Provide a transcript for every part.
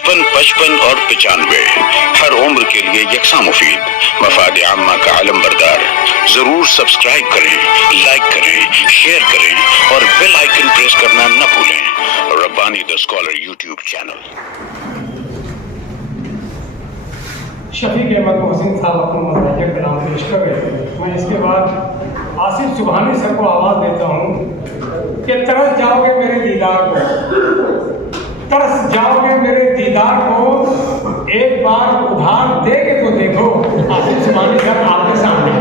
55 और 95 हर उम्र के लिए यकसा मुफीद, मफाद आम्मा का आलम बरदार। जरूर सब्सक्राइब करें, लाइक करें, शेयर करें और बेल आइकन प्रेस करना न भूलें। Rabbani the scholar YouTube channel. Shafiq Ahmed Mohsin sahab अपना मज़ाहिया कलाम पेश कर रहे थे। मैं इसके बाद आसिफ सुबहानी सर को आवाज़ देता हूँ कि तरस जाओगे मेरे दीदार को, तरस जाओगे मेरे दीदार को, एक बार उधार दे के तो देखो। आसिफ सुबहानी सर आपके सामने।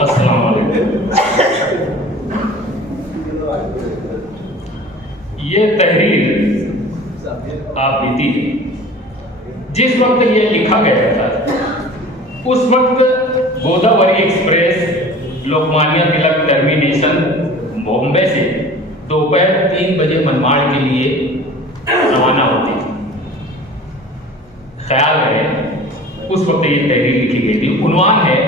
अस्सलाम वालेकुम। ये तहरीर आप बीती जिस वक्त ये लिखा गया था उस वक्त गोदावरी एक्सप्रेस लोकमान्य तिलक टर्मिनेशन बॉम्बे से दोपहर 3 बजे मनमाड़ के लिए रवाना होती थी। ख्याल है उस वक्त ये तहरीर लिखी गई थी। उन्वान है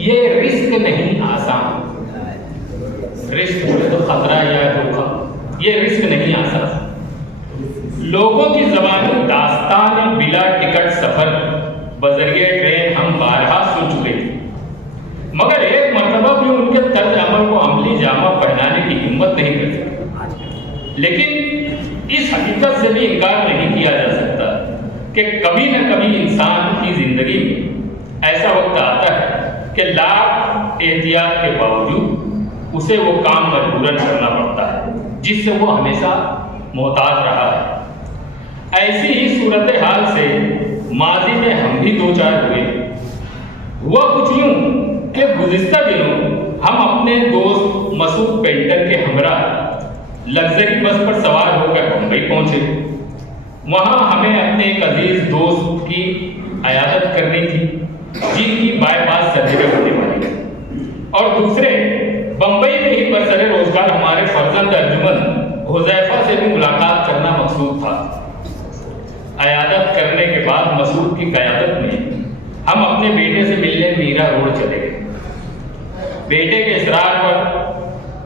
ये रिस्क नहीं आसान। रिस्क बोले तो खतरा या धोखा, ये रिस्क नहीं आसान। लोगों की ज़बानी दास्तान बिला टिकट सफर बजरिए ट्रेन हम बारहा सुन चुके थे, मगर एक मरतबा भी उनके तर्ज अमल को अमली जामा पहनाने की हिम्मत नहीं कर सके। लेकिन इस हकीकत से भी इनकार नहीं किया जा सकता कि कभी न कभी इंसान की जिंदगी में ऐसा वक्त आता है कि लाख एहतियात के बावजूद उसे वो काम मजबूरन करना पड़ता है जिससे वो हमेशा मोहताज रहा है। ऐसी ही सूरत हाल से माजी में हम भी दो चार हुए। हुआ कुछ यूं कि गुज़िश्ता दिनों हम अपने दोस्त मसूद पेंटर के हमरा लग्जरी बस पर सवार होकर मुंबई पहुंचे। वहां हमें अपने एक अजीज दोस्त की अयादत करनी थी जिनकी बाईपास सर्जरी होने वाली थी, और दूसरे बंबई में ही बरसरे रोजगार हमारे फर्जंद अर्जुमन हुज़ैफा से भी मुलाकात करना मकसूद था। अयादत करने के बाद मसूद की क़यादत में हम अपने बेटे से मिलने मीरा रोड चले गए। बेटे के इसरार पर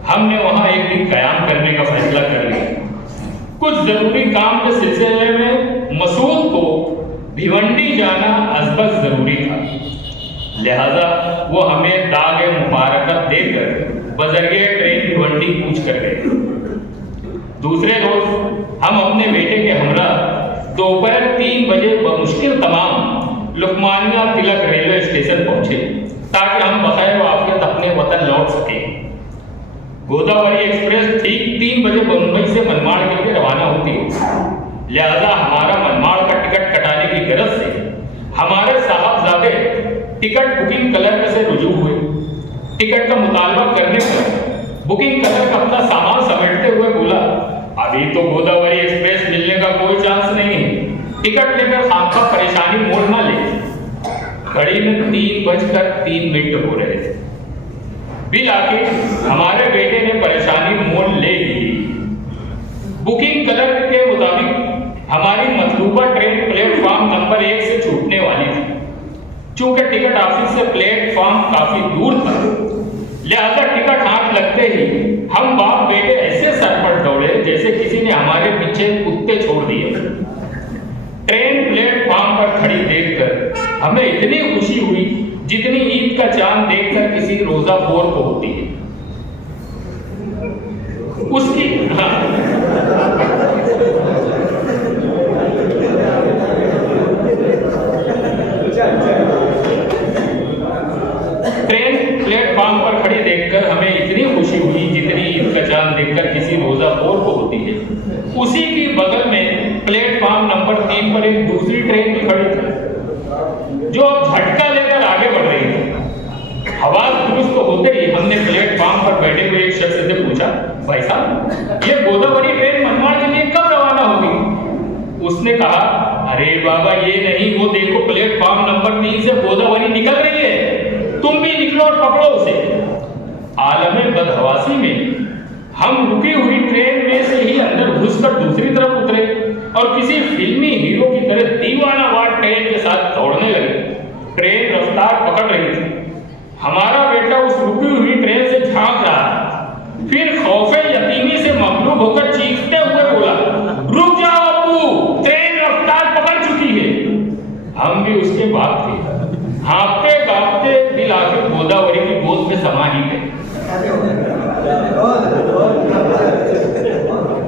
हमने वहां एक दिन क़याम करने का फैसला कर लिया। कुछ जरूरी काम के सिलसिले में मसूद को भिवंडी जाना अज़बज़ जरूरी था, लिहाजा वो हमें दागे मुबारकत देकर बजरिए ट्रेन भिवंडी कूच कर गए। दूसरे रोज हम अपने बेटे के हमरा दोपहर 3 बजे बमुश्किल तमाम लोकमान्य तिलक रेलवे स्टेशन पहुंचे ताकि हम बखैर वाफियत अपने वतन लौट सकें। गोदावरी एक्सप्रेस ठीक 3 बजे मुंबई से मनमाड़ के लिए रवाना होती है, लिहाजा हमारा मनमाड़ का टिकट कटाने की गरज से हमारे साहबजादे टिकट बुकिंग क्लर्क से रुजू हुए। टिकट का मुतालबा करने पर बुकिंग क्लर्क अपना सामान समेटते हुए बोला, अभी तो गोदावरी एक्सप्रेस मिलने का कोई चांस नहीं है, टिकट लेकर खामखा परेशानी मोड़ ना ले। घड़ी में 3:03 हो रहे थे। बिल आखिर हमारे बेटे ने परेशानी मोड़ ले ली। बुकिंग क्लर्क के मुताबिक हमारी मतलूबा ट्रेन प्लेटफॉर्म नंबर 1 से छूटने वाली थी। चूंकि टिकट ऑफिस से प्लेटफॉर्म काफी दूर था, लिहाजा टिकट हाथ लगते ही हम बाप बेटे ऐसे सर पर दौड़े जैसे किसी ने हमारे पीछे कुत्ते छोड़ दिए। ट्रेन प्लेटफॉर्म पर खड़ी देखकर हमें इतनी खुशी हुई जितनी ईद का चांद देखकर किसी रोजाखोर को होती है। उसकी ट्रेन प्लेटफॉर्म पर खड़ी देखकर हमें इतनी खुशी हुई जितनी ईद का चांद देखकर किसी रोजाखोर को होती है। उसी की बगल में प्लेटफॉर्म नंबर 3 पर एक दूसरी ट्रेन भी खड़ी थी जो अब झटका लेकर आगे बढ़ रही थी। आवाज दुरुस्त होते ही हमने प्लेटफॉर्म पर बैठे हुए एक शख्स से पूछा, भाई साहब ये गोदावरी ट्रेन मनमाड़ के लिए कब रवाना होगी? उसने कहा, अरे बाबा ये नहीं, वो देखो प्लेटफॉर्म नंबर 3 से गोदावरी निकल रही है, तुम भी निकलो और पकड़ो उसे। आलमे बदहवासी में हम रुकी हुई ट्रेन में से ही अंदर घुसकर दूसरी तरफ उतरे और किसी फिल्मी हीरो की तरह दीवानावार ट्रेन के साथ दौड़ने लगे। ट्रेन रफ्तार पकड़ रही थी। हमारा बेटा उस रुकी हुई ट्रेन से झांक रहा है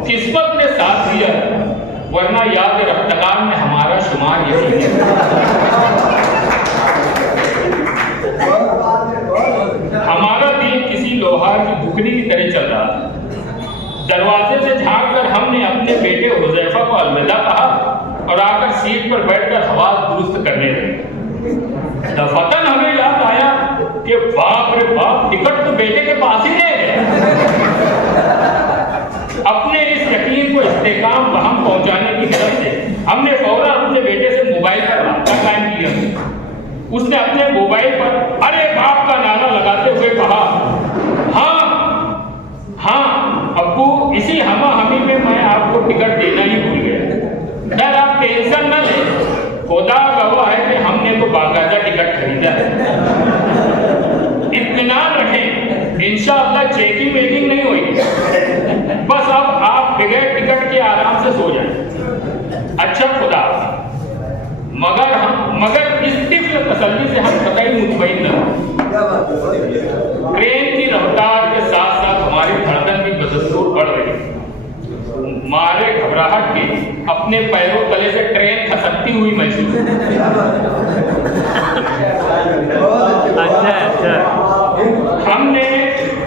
किस्मत ने साथ दिया, वरना याद रफ्तार में हमारा शुमार यही है। हमारा दिल किसी लोहार की बुकनी की तरह चल रहा था। दरवाजे से झांक कर हमने अपने बेटे हुज़ैफा को अलविदा कहा और आकर सीट पर बैठकर हवास दुरुस्त करने लगे। दफतन हमें याद आया कि बाप रे बाप, टिकट तो बेटे के पास ही है। अपने इस यकीन को इस्तेकाम वहां पहुंचाने की तरफ से हमने फौरन अपने बेटे से मोबाइल पर रास्ता कायम किया। उसने अपने मोबाइल पर अरे बाप का नारा लगाते हुए कहा, हाँ अब्बू, इसी हमा हमी में मैं आपको टिकट देना ही भूल गया। डर आप टेंशन न लें, खुदा गवाह है कि हमने तो बाकायदा टिकट खरीदा है। इत्मीनान रखें, इंशाअल्लाह चेकिंग वेकिंग नहीं होगी। बस अब आप बगैर टिकट के आराम से सो जाएं। अच्छा खुदा, मगर इस तिफ्ल तसल्ली से हम कतई मुतमईन न। ट्रेन की रफ्तार के साथ साथ हमारी धड़कन भी बदस्तूर बढ़ रही। मारे घबराहट के अपने पैरों तले से ट्रेन खसकती हुई महसूस। हमने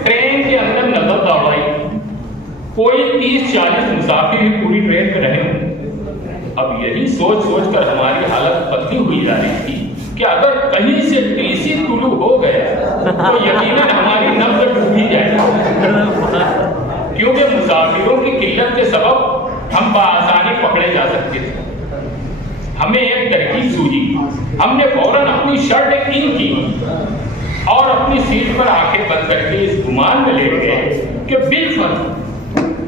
ट्रेन के अंदर नजर दौड़ाई, कोई 30-40 मुसाफिर ही पूरी ट्रेन में रहे हों। अब यही सोच कर हमारी हालत पतली हुई जा रही थी कि अगर कहीं से टीसी तुलू हो गया तो यकीनन हमारी नब्ज डूब ही जाएगी, क्योंकि मुसाफिरों की किल्लत के सबब हम बआसानी पकड़े जा सकते थे। हमें एक तरकीब सूझी। हमने फौरन अपनी शर्ट इन की और अपनी सीट पर आंखें बंद करके इस गुमान में लेट गए कि बिलफर्ज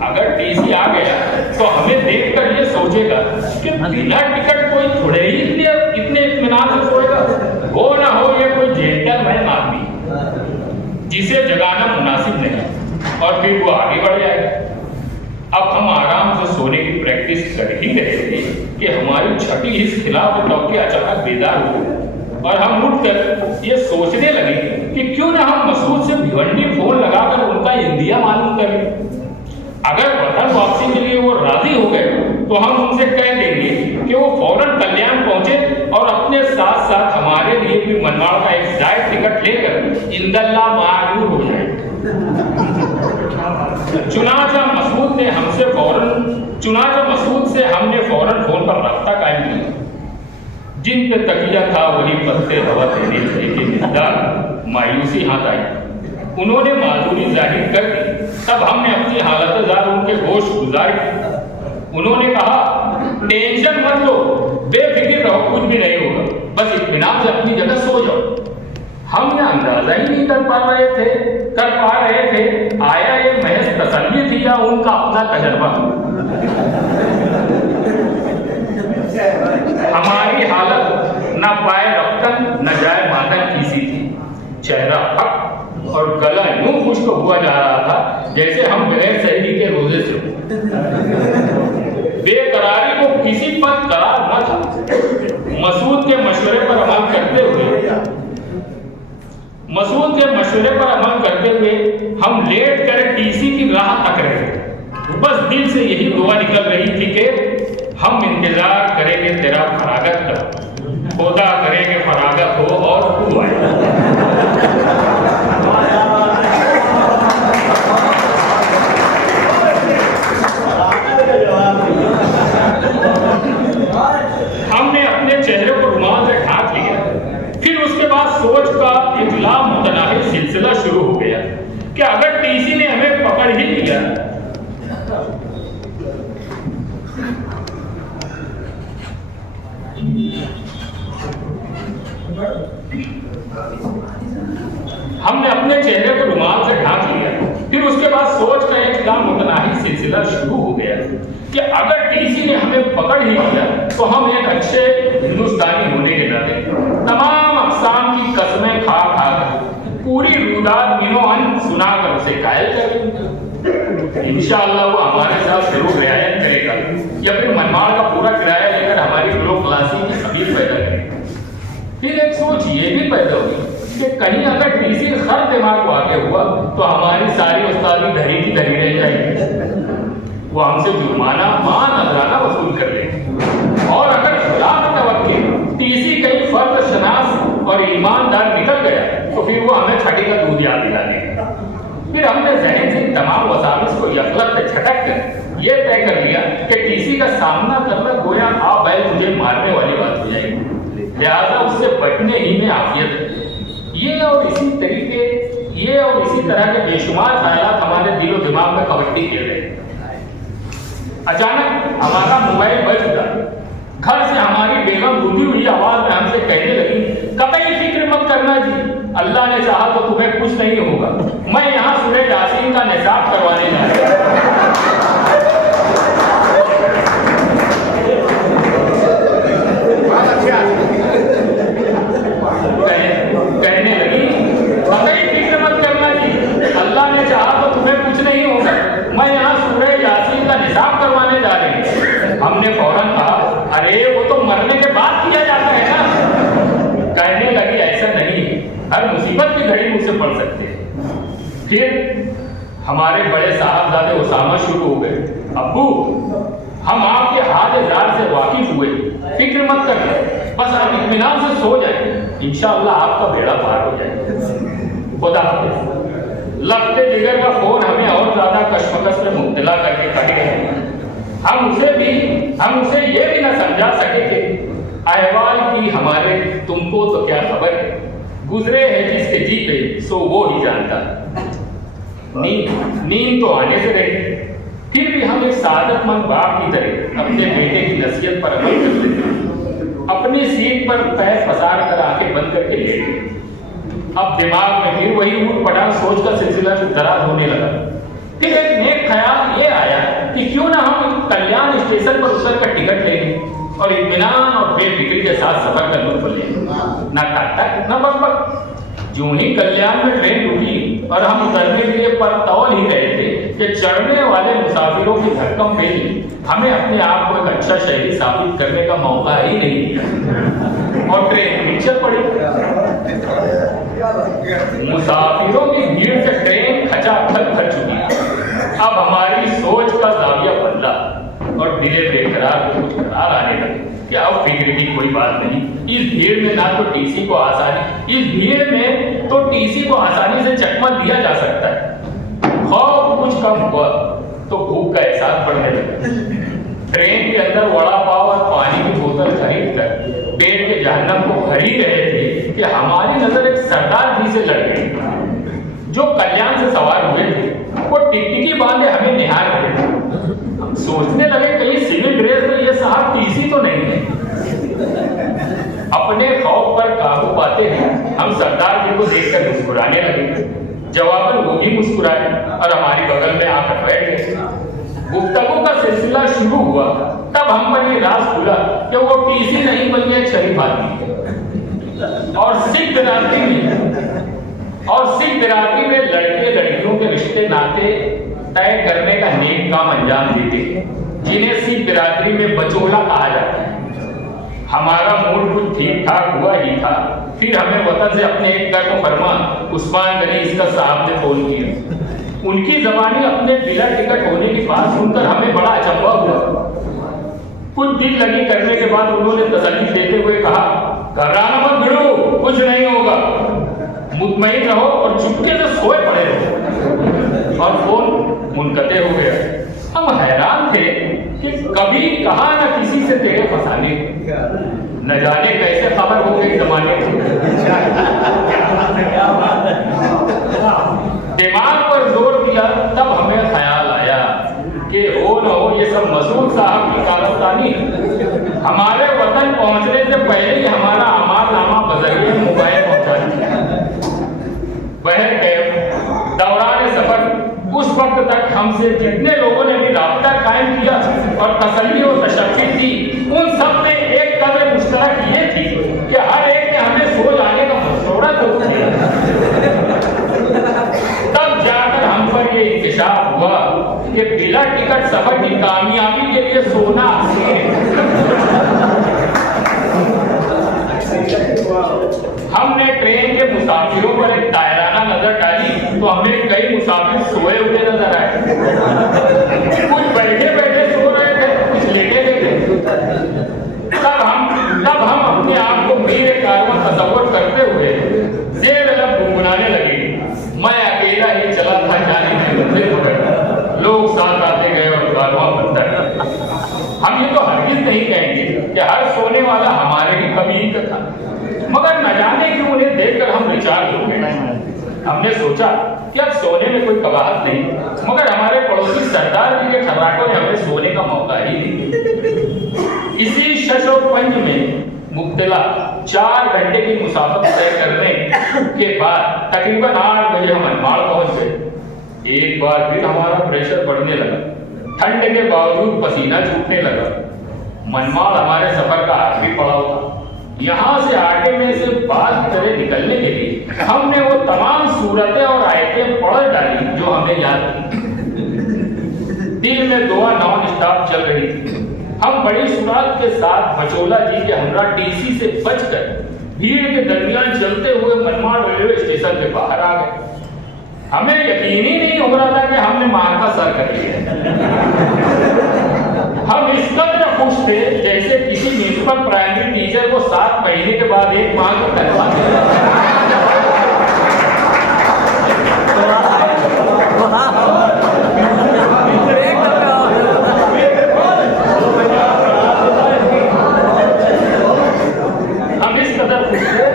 अगर टीसी आ गया तो हमें देखकर ये सोचेगा कि बिना टिकट कोई थोड़े ही इतने इत्मीनान से सोएगा। हो ना हो ये कोई जेंटलमैन आदमी जिसे जगाना मुनासिब नहीं, और फिर वो आगे बढ़ जाएगा। अब हम आराम से सोने की प्रैक्टिस कर ही रहे थे कि हमारी छठी हिस्स खिलाफ टॉके अचानक बेदार हो और हम उठकर ये सोचने लगे कि क्यों ना हम मसूद से भिवंडी फोन लगाकर उनका इंदिया मालूम करें। अगर वतन वापसी के लिए वो राजी हो गए तो हम उनसे कह देंगे कि वो फौरन कल्याण पहुंचे और अपने साथ साथ हमारे लिए भी मनमाड़ का एक जायज टिकट लेकर इंदल्ला मारूर हो जाए। चुनाचा मसूद से हमने फौरन फोन पर रास्ता कायम किया। जिन पे तकिया था वही पत्ते हवा देने के मिकदार मायूसी हाथ आई। उन्होंने माजूरी जाहिर कर दी। तब हमने अपनी हालत जार उनके होश गुजार की। उन्होंने कहा, टेंशन मत लो, बेफिक्र रहो, कुछ भी नहीं होगा, बस इत्मीनान से अपनी जगह सो जाओ। हमने अंदाजा ही नहीं कर पा रहे थे आया ये महज तसल्ली थी या उनका अपना तजर्बा। हमारी हालत न पाए रफ्तन न जाए मातन की सी थी। चेहरा और गला यूं खुश्क हुआ जा रहा था जैसे हम बगैर सहरी के रोजे से। बेकरारी को किसी पर करार न था। मसूद के मशवरे पर अमल करते हुए हम लेट कर टीसी की राह तक रहे थे। बस दिल से यही दुआ निकल रही थी कि हम इंतजार करेंगे तेरा फरागत का, खुदा करेंगे फरागत हो और तू आए। हमने अपने चेहरे को रुमाल से ढांक लिया। फिर उसके बाद सोच का एक लामुतनाहिल सिलसिला शुरू हो गया कि अगर टीसी ने हमें पकड़ ही लिया हमने अपने चेहरे को रुमाल से ढांक लिया। फिर उसके बाद सोच का एक लामुतनाहिल सिलसिला शुरू हो गया कि अगर टीसी ने हमें पकड़ ही लिया तो हम एक अच्छे हिंदुस्तानी होने के नाते तमाम अक़साम की कस्में खा पूरी रुदात मिनोअन सुनाकर उसे कायल कर देंगे। इंशाअल्लाह वो हमारे साथ जरूर रियायत करेगा या फिर मनमाड़ का पूरा किराया लेकर हमारी लोग क्लासी की खबीर पैदा करेगा। फिर एक सोच ये भी पैदा होगी कि कहीं अगर टीसी खर दिमाग वाक़ हुआ तो हमारी सारी उस्तादी धरी की धरी रह जाएगी, वो हमसे जुर्माना मां नजराना वसूल कर लेंगे। और अगर खिलाफ तवक्की टीसी कहीं फर्द शनास और ईमानदार निकल गया तो फिर वो हमें छठी का दूध याद दिला देगा। फिर हमने जहन से तमाम वसाविस को यकलत झटक कर ये तय कर लिया कि टीसी का सामना करना गोया आप बैल मुझे मारने वाली बात हो जाएगी, लिहाजा उससे बचने ही में आफियत है। ये और इसी तरह के बेशुमार ख्यालात हमारे दिलो दिमाग में कबड्डी खेल रहे। अचानक हमारा मोबाइल बज उठा। घर से हमारी बेगम रुधी हुई आवाज में हमसे कहने लगी, कतई फिक्र मत करना जी, अल्लाह ने चाहा तो तुम्हें कुछ नहीं होगा। मैं यहाँ सूरह यासीन का निसाब करवाने जा रहा हूं। कहने लगी, कतई फिक्र मत करना जी, अल्लाह ने चाहा तो तुम्हें कुछ नहीं होगा। मैं यहाँ सूरह यासीन का निसाब करवाने जा रही हूँ। हमने फौरन कहा, अरे वो तो मरने के बाद किया जाता है ना। कहने लगी, ऐसा नहीं, हर मुसीबत की घड़ी मुझसे पड़ सकते हैं। फिर हमारे बड़े साहबजादे उसामा शुरू हो गए, अब्बू हम आपके हाल जार से वाकिफ हुए, फिक्र मत करिए, बस आप इत्मीनान से सो जाए, इंशाअल्लाह आपका बेड़ा पार हो जाए। खुदा हाफिज़। लगते जिगर का फोन हमें और ज्यादा कश्मकश में मुब्तला करके कट गए। हम उसे ये भी न समझा सके कि अहवाल की हमारे तुमको तो क्या खबर है, गुजरे है जिसके जी पे सो वो ही जानता। नींद तो आने से रही, फिर भी हम एक सादतमंद बाप की तरह अपने बेटे की नसीहत पर अमल करते थे। अपनी सीट पर पैर पसार कर आंखें बंद करके लेट गए। अब दिमाग में फिर वही ऊट पटांग सोच का सिलसिला दराज होने लगा। फिर एक नेक ख्याल ये आया कि क्यों ना हम कल्याण स्टेशन पर उतर कर टिकट ले लें और इत्मीनान और बेफिक्री के साथ सफर का लुत्फ लें। ना टक ना बक। जो ही कल्याण में ट्रेन रुकी और हम उतरने के लिए परतौल ही रहे थे कि चढ़ने वाले मुसाफिरों की धक्कम पेली हमें अपने आप को एक अच्छा शहरी साबित करने का मौका ही नहीं दिया और ट्रेन पीछे पड़ी। मुसाफिरों की भीड़ से ट्रेन खचाखच भर चुकी। अब हमारी सोच का जाविया बदला और दिले बेकरार को कुछ करार आने लगे कि अब फिक्र की कोई बात नहीं। इस भीड़ में तो टीसी को आसानी से चकमा दिया जा सकता है। खौफ कुछ कम हुआ तो भूख का एहसास बढ़ने लगा। ट्रेन के अंदर वड़ा पाव और पानी की बोतल खरीद कर पेट के जहन्नम को भर ही रहे थे कि हमारी नजर एक सरदार जी से लड़ गई जो कल्याण से सवार हुए थे। वो टिकटिकी बांधे हमें निहार रहे थे। हम सोचने लगे कहीं सिविल ड्रेस में ये साहब टीसी तो नहीं है। अपने खौफ पर काबू पाते हैं हम सरदार जी को देखकर मुस्कुराने लगे। जवाबन वो भी मुस्कुराए और हमारी बगल में आकर बैठ गए। गुफ्तगू का सिलसिला शुरू हुआ। तब हम पर ये राज खुला कि वो टीसी नहीं बल्कि एक शरीफ आदमी और सिख बिरादरी में लड़के लड़कियों के रिश्ते नाते तय करने का नेक काम अंजाम देते जिन्हें सिख बिरादरी में बचोला कहा जाता है। हमारा मूड कुछ ठीक ठाक हुआ ही था। फिर हमें वतन से अपने एक को फरमा उस्मान गनी इसका साहब ने फोन किया। उनकी जबानी अपने बिना टिकट होने की बात सुनकर हमें बड़ा अचंभा हुआ। कुछ दिल लगी करने के बाद उन्होंने तसल्ली देते हुए कहा, घबराना मत भिड़ो, कुछ नहीं होगा, मुतमईन रहो और चुपके से सोए पड़े रहो। और फोन मुनकते हो गया। हम हैरान थे कि कभी कहा न किसी से तेरे फसाने, न जाने कैसे खबर हो गई जमाने को। दिमाग पर जोर दिया तब हमें ख्याल आया कि हो न हो ये सब मसूद साहब की कारस्तानी। हमारे वतन पहुंचने से पहले ही हमारा अमालनामा बजरिए मोबाइल पहुंचा दिया। वह दौरान सफर उस वक्त तक हमसे जितने लोगों ने भी राब्ता कायम किया और तसल्ली और तशक्की दी, उन सब में एक कदर मुश्तरक ये थी कि हर एक ने हमें सो जाने का मशवरा तो दिया। तब जाकर हम पर ये इंकशाफ हुआ कि बिना टिकट सफर की कामयाबी के लिए सोना हमने ट्रेन के मुसाफिरों पर एक दायराना नजर डाली तो हमें कई मुसाफिर सोए हुए नजर आए। कुछ बैठे बैठे सो रहे थे, कुछ लेटे लेटे। तब हम अपने आप को मीर कारवां तसव्वुर करते हुए जेर लब गुनगुनाने लगे। मैं अकेला ही चला था जाने की मंजिल पकड़, लोग साथ आते गए और कारवां बनता गया। हम ये तो हरगिज नहीं कहेंगे कि हर सोने वाला हमारे ही कबील का था, मगर न जाने क्यों उन्हें देखकर हम रिचार्ज हो गए। हमने सोचा कि अब सोने में कोई कबाहत नहीं, मगर हमारे पड़ोसी सरदार जी के खर्राटों ने हमें सोने का मौका ही नहीं दिया। इसी शशोपंज में मुब्तला 4 घंटे की मुसाफत तय करने के बाद तकरीबन 8 बजे हम मनमाड़ पहुंच गए। एक बार फिर हमारा प्रेशर बढ़ने लगा, ठंड के बावजूद पसीना छूटने लगा। मनमाड़ हमारे सफर का आखिरी पड़ाव था। यहाँ से आगे में से बाल की तरह निकलने के लिए हमने वो तमाम सूरतें और आयतें पढ़ डाली जो हमें याद थी। दिल में दुआ नॉन स्टॉप चल रही थी। हम बड़ी सुराग के साथ बचोला जी के हमरा डीसी से बचकर भीड़ के दरमियान चलते हुए मनमाड़ रेलवे स्टेशन के बाहर आ गए। हमें यकीन ही नहीं हो रहा था कि हमने मां का सर कर लिया। हम इस कदर खुश थे जैसे किसी म्यूनिसिपल प्राइमरी टीचर को 7 महीने के बाद एक माह की तनख्वाह मिली। हम इस कदर खुश थे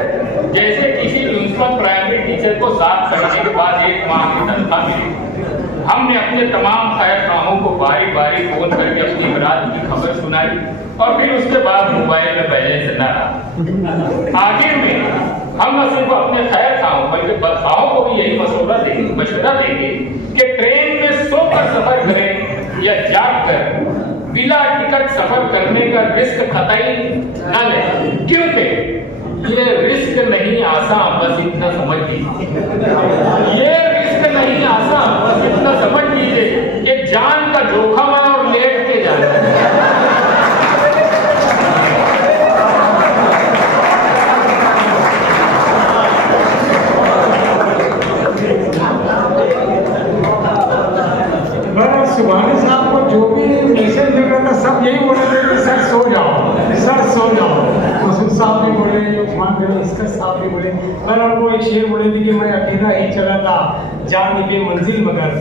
जैसे किसी म्यूनिसिपल प्राइमरी टीचर को 7 महीने के बाद एक माह की तनख्वाह मिली। हमने अपने तमाम खैर खाहों को बारी बारी फोन करके अपनी रात की खबर सुनाई और फिर उसके बाद मोबाइल में बैलेंस न रहा। आखिर में हम न सिर्फ अपने खैर खाहों बल्कि बदखाहों को भी यही मशवरा देंगे कि ट्रेन में सोकर सफर करें या जागकर बिना टिकट सफर करने का रिस्क कतई न लें, क्योंकि ये रिस्क नहीं आसान, बस इतना समझ लीजिए। ये रिस्क नहीं आसान, बस इतना समझ लीजिए कि जान का जोखिम है और लेट के जाना है। सुभानी साहब को जो भी मैसेज मिल रहा था सब यही बोल रहे थे कि सर सो जाओ, सर सो जाओ। मसूद साहब भी बोले, इसका साहब भी बोले, पर वो एक शेर बोले थे कि मैं अकेला ही चला था जाने के मंजिल मगर,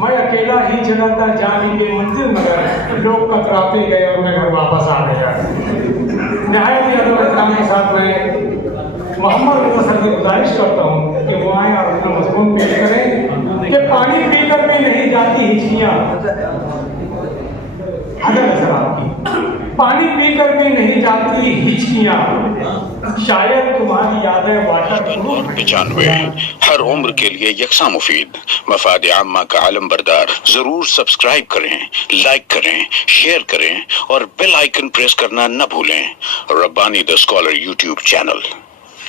मैं अकेला ही चला था जाने के मंजिल मगर, लोग कतराते गए और मैं घर वापस आ गया। नहायत ही अदब एहतराम के साथ मैं मोहम्मद रज़ा सर की गुजारिश करता हूँ कि वो आए और अपना मज़मून पेश करें कि पानी पीकर भी नहीं जाती हिचकियाँ। पानी पीकर भी नहीं जाती हिचकियाँ, शायद तुम्हारी यादें वाटर। 95 हर उम्र के लिए यकसा मुफीद, मफाद आम्मा का आलम बरदार। जरूर सब्सक्राइब करें, लाइक करें, शेयर करें और बेल आइकन प्रेस करना न भूलें। Rabbani the scholar YouTube channel.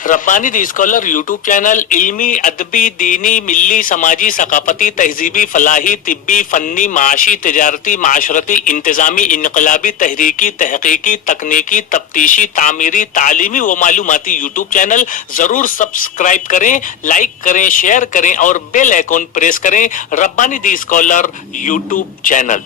Rabbani the scholar YouTube channel इल्मी, अदबी, दीनी, मिल्ली, समाजी, सकाफती, तहजीबी, फलाही, तिब्बी, फन्नी, माशी, तिजारती, माशरती, इंतजामी, इनकलाबी, तहरीकी, तहकीकी, तकनीकी, तफ्तीशी, तामीरी, तालीमी व मालूमाती यूट्यूब चैनल। जरूर सब्सक्राइब करें, लाइक करें, शेयर करें और बेल आइकन प्रेस करें। Rabbani the scholar YouTube channel.